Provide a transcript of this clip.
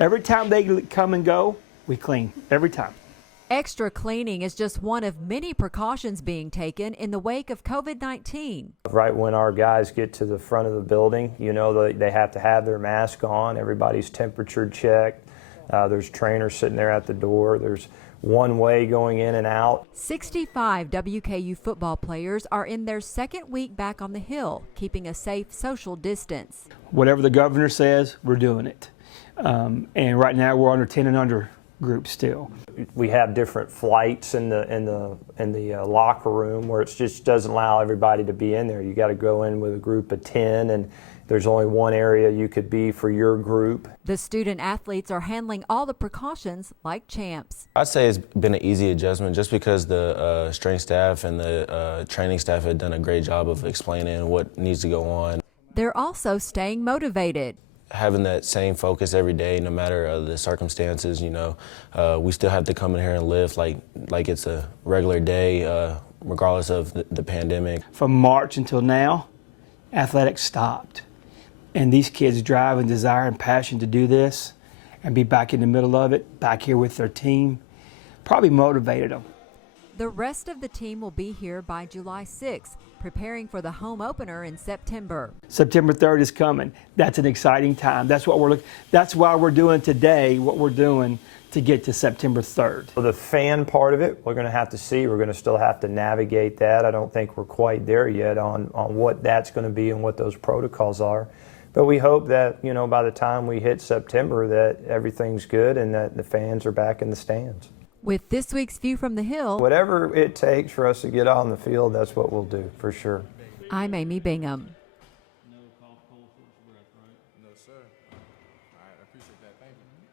Every time they come and go, we clean, every time. Extra cleaning is just one of many precautions being taken in the wake of COVID-19. Right when our guys get to the front of the building, you know, they have to have their mask on, everybody's temperature checked, there's trainers sitting there at the door, there's one way going in and out. 65 WKU football players are in their second week back on the Hill, keeping a safe social distance. Whatever the governor says, we're doing it. And right now we're under 10 and under group still. We have different flights in the locker room where it just doesn't allow everybody to be in there. You got to go in with a group of 10, and there's only one area you could be for your group. The student athletes are handling all the precautions like champs. I'd say it's been an easy adjustment just because the strength staff and the training staff had done a great job of explaining what needs to go on. They're also staying motivated. Having that same focus every day, no matter the circumstances, you know, we still have to come in here and live like it's a regular day, regardless of the pandemic. From March until now, athletics stopped. And these kids' drive and desire and passion to do this and be back in the middle of it, back here with their team, probably motivated them. The rest of the team will be here by July 6th, preparing for the home opener in September. September 3rd is coming. That's an exciting time. That's why we're doing today what we're doing to get to September 3rd. For the fan part of it, we're going to have to see. We're going to still have to navigate that. I don't think we're quite there yet on what that's going to be and what those protocols are. But we hope that, you know, by the time we hit September that everything's good and that the fans are back in the stands. With this week's View from the Hill, Whatever it takes for us to get on the field, that's what we'll do, for sure. I'm Amy Bingham. No cough, cold, shortness of breath, right? No, sir. All right, I appreciate that. Thank you.